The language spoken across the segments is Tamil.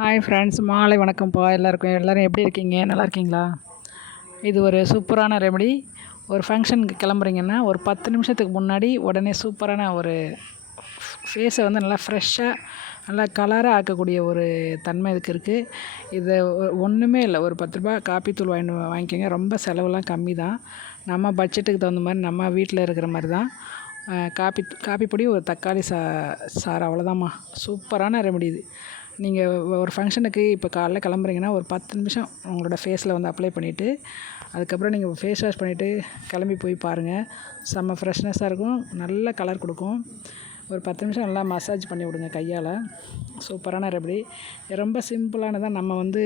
ஹாய் ஃப்ரெண்ட்ஸ், மாலை வணக்கம்ப்பா எல்லாருக்கும். எல்லோரும் எப்படி இருக்கீங்க? நல்லா இருக்கீங்களா? இது ஒரு சூப்பரான ரெமெடி. ஒரு ஃபங்க்ஷனுக்கு கிளம்புறீங்கன்னா ஒரு 10 நிமிஷத்துக்கு முன்னாடி உடனே சூப்பரான ஒரு ஃபேஸை வந்து நல்லா ஃப்ரெஷ்ஷாக நல்லா கலராக ஆக்கக்கூடிய ஒரு தன்மை இதுக்கு இருக்குது. இதை ஒன்றுமே இல்லை, ஒரு ₹10 காப்பி தூள் வாங்கிக்கோங்க. ரொம்ப செலவுலாம் கம்மி தான். நம்ம பட்ஜெட்டுக்கு தகுந்த மாதிரி நம்ம வீட்டில் இருக்கிற மாதிரி தான். காப்பி பொடி, ஒரு தக்காளி சாறு, அவ்வளோதாம்மா. சூப்பரான ரெமெடி இது. நீங்கள் ஒரு ஃபங்க்ஷனுக்கு இப்போ காலைல கிளம்புறீங்கன்னா ஒரு 10 நிமிஷம் உங்களோட ஃபேஸில் வந்து அப்ளை பண்ணிவிட்டு, அதுக்கப்புறம் நீங்கள் ஃபேஸ் வாஷ் பண்ணிவிட்டு கிளம்பி போய் பாருங்கள். செம்ம ஃப்ரெஷ்னஸாக இருக்கும், நல்ல கலர் கொடுக்கும். ஒரு 10 நிமிஷம் நல்லா மசாஜ் பண்ணி விடுங்க கையால். சூப்பரான ரெமெடி. ரொம்ப சிம்பிளானதாக. நம்ம வந்து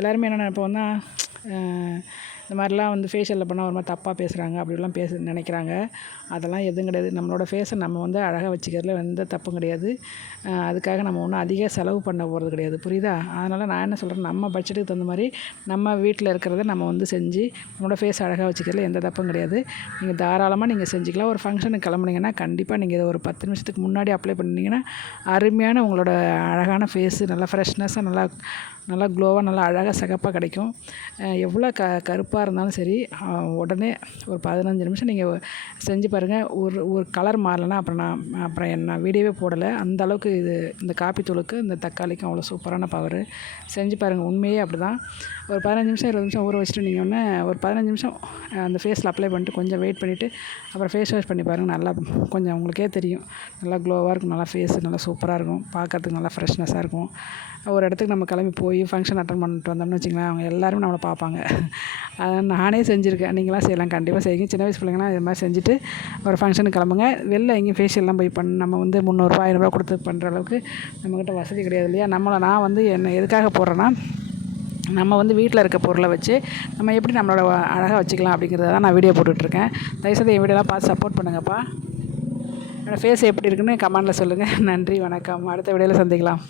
எல்லாருமே என்ன நினைப்போம்னா, இந்த மாதிரிலாம் வந்து ஃபேஷியலில் பண்ணால் ஒரு மாதிரி தப்பாக பேசுகிறாங்க, அப்படிலாம் நினைக்கிறாங்க. அதெல்லாம் எதுவும் கிடையாது. நம்மளோட ஃபேஸை நம்ம வந்து அழகாக வச்சுக்கிறதுல எந்த தப்பும் கிடையாது. அதுக்காக நம்ம ஒன்றும் அதிக செலவு பண்ண போகிறது கிடையாது, புரியுதா? அதனால் நான் என்ன சொல்கிறேன், நம்ம பட்ஜெட்டுக்கு தகுந்த மாதிரி நம்ம வீட்டில் இருக்கிறத நம்ம வந்து செஞ்சு நம்மளோட ஃபேஸ் அழகாக வச்சுக்கிறதுல எந்த தப்பும் கிடையாது. நீங்கள் தாராளமாக நீங்கள் செஞ்சுக்கலாம். ஒரு ஃபங்க்ஷனுக்கு கிளம்புனீங்கன்னா கண்டிப்பாக நீங்கள் இதை ஒரு 10 நிமிஷத்துக்கு முன்னாடி அப்ளை பண்ணிங்கன்னா அருமையான உங்களோட அழகான ஃபேஸு நல்லா ஃப்ரெஷ்னஸாக நல்லா க்ளோவாக நல்லா அழகாக சிகப்பாக கிடைக்கும். எவ்வளோ கருப்பாக இருந்தாலும் சரி, உடனே ஒரு 15 நிமிஷம் நீங்கள் செஞ்சு பாருங்கள். ஒரு கலர் மாறலைன்னா அப்புறம் நான் வீடியோவே போடலை. அந்த அளவுக்கு இந்த காப்பி தூளுக்கு இந்த தக்காளிக்கும் அவ்வளோ சூப்பரான பவரு. செஞ்சு பாருங்கள். உண்மையே அப்படி தான். ஒரு 15 நிமிஷம் 20 நிமிஷம் ஊற வச்சுட்டு நீங்கள் ஒன்று ஒரு 15 நிமிஷம் அந்த ஃபேஸில் அப்ளை பண்ணிட்டு கொஞ்சம் வெயிட் பண்ணிவிட்டு அப்புறம் ஃபேஸ் வாஷ் பண்ணி பாருங்கள். நல்லா கொஞ்சம் உங்களுக்கே தெரியும், நல்லா க்ளோவாக இருக்கும். நல்லா ஃபேஸு நல்லா சூப்பராக இருக்கும், பார்க்கறதுக்கு நல்லா ஃப்ரெஷ்னஸாக இருக்கும். ஒரு இடத்துக்கு நம்ம கிளம்பி போய் ஃபங்க்ஷன் அட்டன் பண்ணிட்டு வந்தோம்னு வச்சுங்களேன், அவங்க எல்லோரும் நம்மளை பார்ப்பாங்க. அதை நானே செஞ்சுருக்கேன். நீங்களாம் செய்யலாம், கண்டிப்பாக செய்யுங்க. சின்ன வயசு பிள்ளைங்களாம் இது மாதிரி செஞ்சுட்டு ஒரு ஃபங்க்ஷனுக்கு கிளம்புங்க. வெளில எங்கேயும் ஃபேஷியல்லாம் போய் நம்ம வந்து ₹300 ₹500 கொடுத்து பண்ணுற அளவுக்கு நம்மக்கிட்ட வசதி கிடையாது இல்லையா? நான் வந்து என்ன எதுக்காக போடுறேன்னா, நம்ம வந்து வீட்டில் இருக்க பொருளை வச்சு நம்ம எப்படி நம்மளோட அழகாக வச்சுக்கலாம் அப்படிங்கிறத தான் நான் வீடியோ போட்டுட்ருக்கேன். தயவுசெய்து என் வீடியோலாம் பார்த்து சப்போர்ட் பண்ணுங்கப்பா. என்னோடய ஃபேஸ் எப்படி இருக்குன்னு கமெண்டில் சொல்லுங்கள். நன்றி, வணக்கம். அடுத்த வீடியோவில் சந்திக்கலாம்.